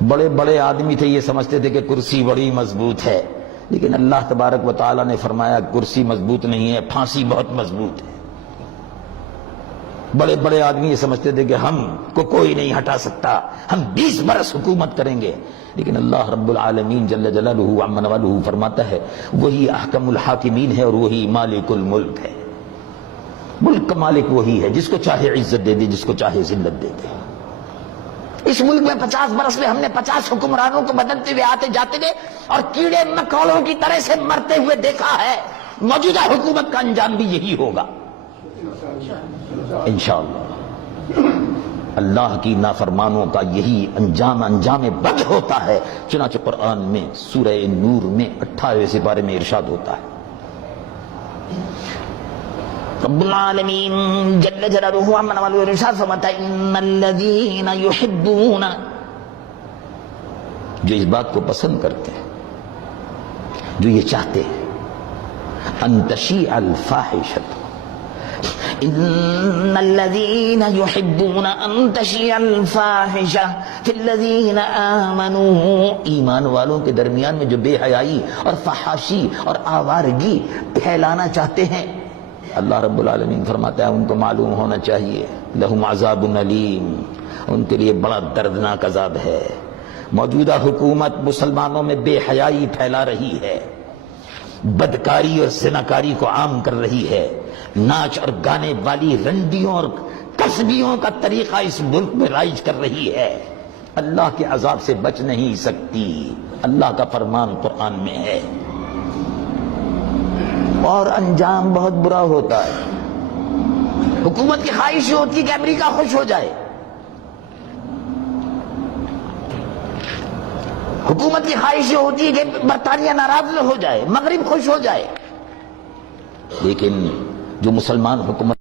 بڑے بڑے آدمی تھے، یہ سمجھتے تھے کہ کرسی بڑی مضبوط ہے، لیکن اللہ تبارک و تعالیٰ نے فرمایا کرسی مضبوط نہیں ہے، پھانسی بہت مضبوط ہے۔ بڑے بڑے آدمی یہ سمجھتے تھے کہ ہم کو کوئی نہیں ہٹا سکتا، ہم 20 برس حکومت کریں گے، لیکن اللہ رب العالمین جل جلالہ عم نوالہ فرماتا ہے وہی احکم الحاکمین ہے اور وہی مالک الملک ہے۔ ملک کا مالک وہی ہے، جس کو چاہے عزت دے دے، جس کو چاہے ذلت دے دے۔ اس ملک میں 50 برس میں ہم نے 50 حکمرانوں کو بدلتے ہوئے آتے جاتے ہوئے اور کیڑے مکوڑوں کی طرح سے مرتے ہوئے دیکھا ہے۔ موجودہ حکومت کا انجام بھی یہی ہوگا انشاءاللہ۔ اللہ کی نافرمانوں کا یہی انجام بد ہوتا ہے۔ چنانچہ قرآن میں سورہ نور میں 28ویں سپارے میں ارشاد ہوتا ہے، رب العالمین جل جلالہ عم نوالہ ارشاد فرماتا ہے ان الذین یحبون، جو اس بات کو پسند کرتے ہیں، جو یہ چاہتے ہیں، ان تشیع الفاحشۃ، ان الذین یحبون ان تشیع الفاحشۃ فی الذین آمنوا، ایمان والوں کے درمیان میں جو بے حیائی اور فحاشی اور آوارگی پھیلانا چاہتے ہیں، اللہ رب العالمین فرماتا ہے ان کو معلوم ہونا چاہیے لہم عذاب علیم، ان کے لیے بڑا دردناک عذاب ہے۔ موجودہ حکومت مسلمانوں میں بے حیائی پھیلا رہی ہے، بدکاری اور زناکاری کو عام کر رہی ہے، ناچ اور گانے والی رنڈیوں اور کسبیوں کا طریقہ اس ملک میں رائج کر رہی ہے۔ اللہ کے عذاب سے بچ نہیں سکتی، اللہ کا فرمان قرآن میں ہے، اور انجام بہت برا ہوتا ہے۔ حکومت کی خواہش یہ ہوتی ہے کہ امریکہ خوش ہو جائے، حکومت کی خواہش یہ ہوتی ہے کہ برطانیہ ناراض ہو جائے، مغرب خوش ہو جائے، لیکن جو مسلمان حکومت